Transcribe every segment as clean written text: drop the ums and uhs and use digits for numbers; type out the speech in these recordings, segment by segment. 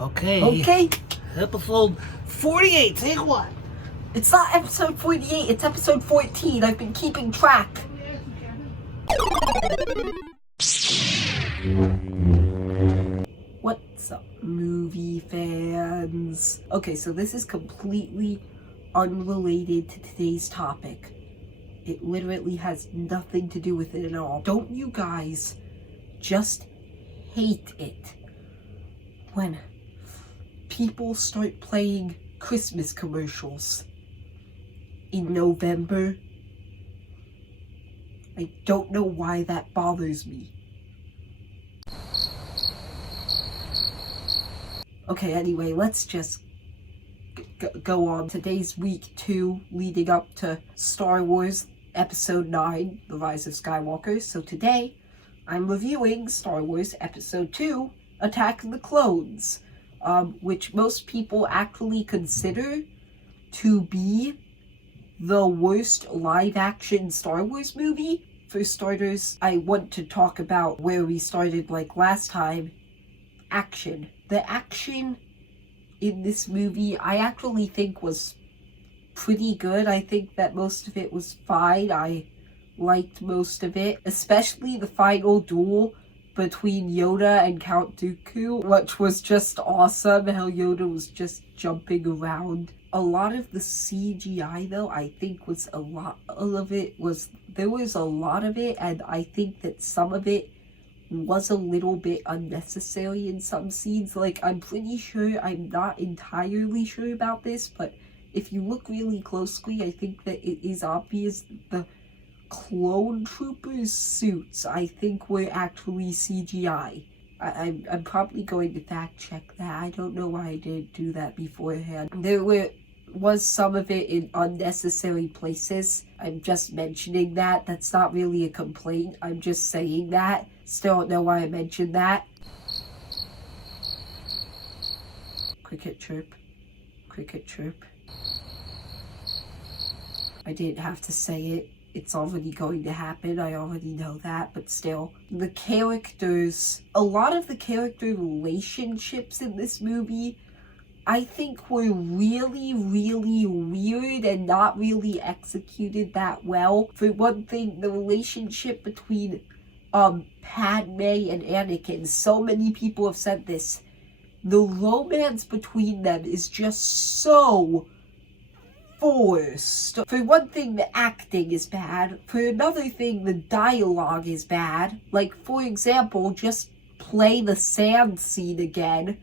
Okay. Episode 48, take one. It's not episode 48, it's episode 14. I've been keeping track. What's up, movie fans? Okay, so this is completely unrelated to today's topic. It literally has nothing to do with it at all. Don't you guys just hate it when people start playing Christmas commercials in November? I don't know why that bothers me. Okay, anyway, let's just go on. Today's week 2 leading up to Star Wars Episode 9, The Rise of Skywalker. So today, I'm reviewing Star Wars Episode 2, Attack of the Clones, which most people actually consider to be the worst live-action Star Wars movie. For starters, I want to talk about where we started like last time. Action. The action in this movie I actually think was pretty good. I think that most of it was fine. I liked most of it, especially the final duel between Yoda and Count Dooku, which was just awesome, how Yoda was just jumping around. A lot of the CGI, though, I think was there was a lot of it, and I think that some of it was a little bit unnecessary in some scenes. Like, I'm pretty sure, I'm not entirely sure about this, but if you look really closely, I think that it is obvious the clone troopers' suits, I think, were actually CGI. I'm probably going to fact check that. I don't know why I didn't do that beforehand. There was some of it in unnecessary places. I'm just mentioning that. That's not really a complaint. I'm just saying that. Still don't know why I mentioned that. Cricket chirp. Cricket chirp. I didn't have to say it. It's already going to happen, I already know that, but still. The characters, a lot of the character relationships in this movie, I think were really, really weird and not really executed that well. For one thing, the relationship between Padme and Anakin, so many people have said this. The romance between them is just so forced. For one thing, the acting is bad. For another thing, the dialogue is bad. Like, for example, just play the sand scene again.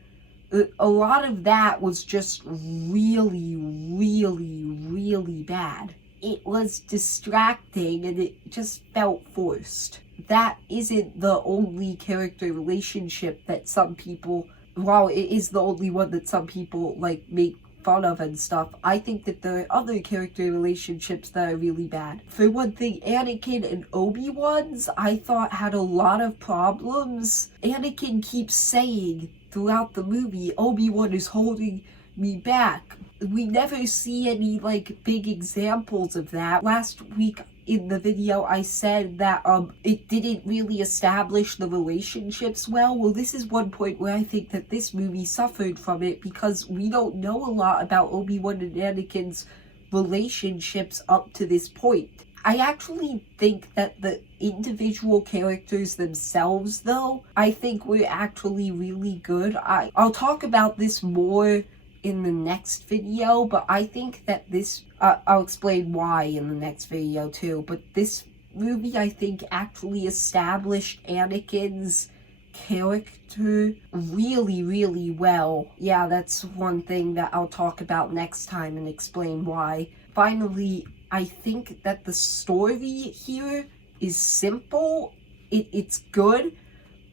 A lot of that was just really, really, really bad. It was distracting and it just felt forced. That isn't the only character relationship that some people, while it is the only one that some people like make fun of and stuff, I think that there are other character relationships that are really bad. For one thing, Anakin and Obi-Wan's, I thought, had a lot of problems. Anakin keeps saying throughout the movie, Obi-Wan is holding me back. We never see any like big examples of that. Last week in the video I said that it didn't really establish the relationships well. Well, this is one point where I think that this movie suffered from it, because we don't know a lot about Obi-Wan and Anakin's relationships up to this point. I actually think that the individual characters themselves, though, I think were actually really good. I'll talk about this more in the next video, but I think that this, I'll explain why in the next video too, but this movie, I think, actually established Anakin's character really, really well. Yeah, that's one thing that I'll talk about next time and explain why. Finally, I think that the story here is simple. It's good,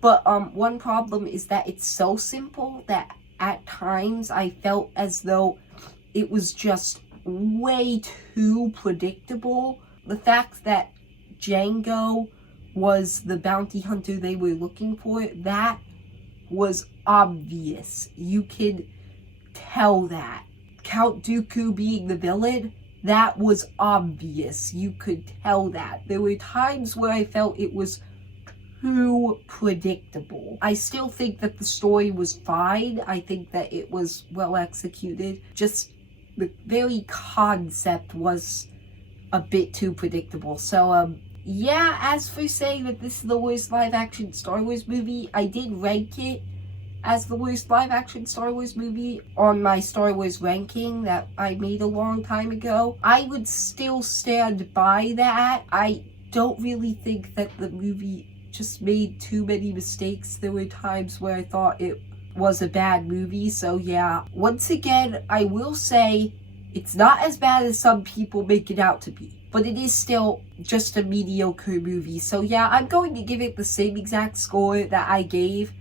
but one problem is that it's so simple that at times I felt as though it was just way too predictable. The fact that Jango was the bounty hunter they were looking for, that was obvious. You could tell that. Count Dooku being the villain, that was obvious. You could tell that. There were times where I felt it was too predictable. I still think that the story was fine. I think that it was well executed. Just the very concept was a bit too predictable. So, yeah, as for saying that this is the worst live-action Star Wars movie, I did rank it as the worst live-action Star Wars movie on my Star Wars ranking that I made a long time ago. I would still stand by that. I don't really think that the movie just made too many mistakes. There were times where I thought it was a bad movie, so yeah. Once again, I will say it's not as bad as some people make it out to be, but it is still just a mediocre movie. So yeah, I'm going to give it the same exact score that I gave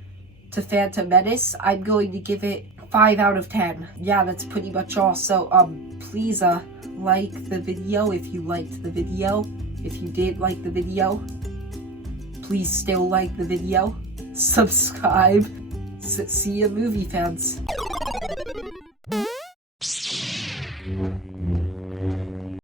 to Phantom Menace. I'm going to give it 5 out of 10. Yeah, that's pretty much all. So, please, like the video if you liked the video. If you did like the video, please still like the video. Subscribe. See ya, movie fans.